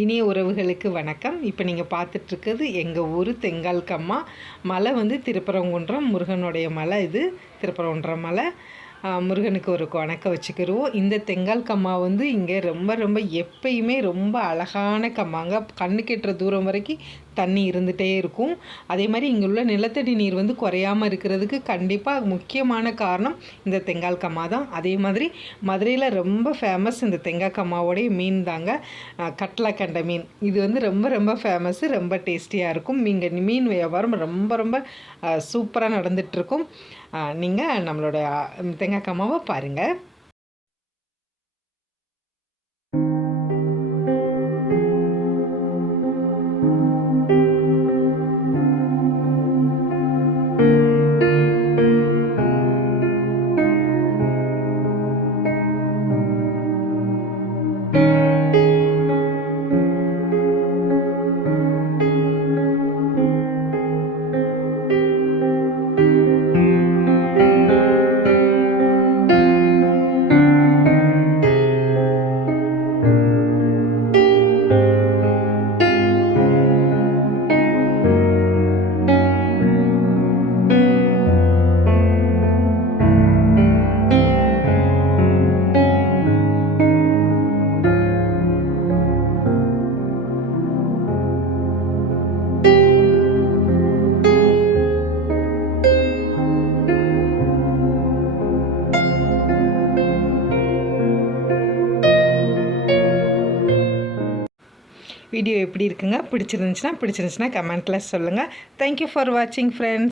இனிய உறவுகளுக்கு வணக்கம். இப்போ நீங்கள் பார்த்துட்ருக்கிறது எங்கள் ஊர் தெங்கால்கம்மா மலை திருப்பரங்குன்றம் முருகனுடைய மலை. இது திருப்பரங்குன்றம் மலை. முருகனுக்கு ஒரு வணக்கம் வச்சுக்கிடுவோம். இந்த தெங்கால் கம்மா இங்கே ரொம்ப ரொம்ப எப்பயுமே ரொம்ப அழகான கம்மாங்க. கண்ணு கெட்டுற தூரம் வரைக்கும் தண்ணி இருந்துகிட்டே இருக்கும். அதே மாதிரி இங்கே உள்ள நிலத்தடி நீர் குறையாமல் இருக்கிறதுக்கு கண்டிப்பாக முக்கியமான காரணம் இந்த தெங்கால் கம்மா தான். அதே மாதிரி மதுரையில் ரொம்ப ஃபேமஸ் இந்த தெங்காய் கம்மாவோடைய மீன் தாங்க, கட்லா கண்ட மீன். இது ரொம்ப ரொம்ப ஃபேமஸ்ஸு, ரொம்ப டேஸ்டியாக இருக்கும். இங்கே மீன் வியாபாரம் ரொம்ப ரொம்ப சூப்பராக நடந்துகிட்ருக்கும். நீங்கள் நம்மளோட தெங்காய் கம்மாவை பாருங்கள். வீடியோ எப்படி இருக்குங்க? பிடிச்சிருந்துச்சுன்னா கமெண்ட்டில் சொல்லுங்கள். தேங்க்யூ ஃபார் வாட்சிங் ஃப்ரெண்ட்ஸ்.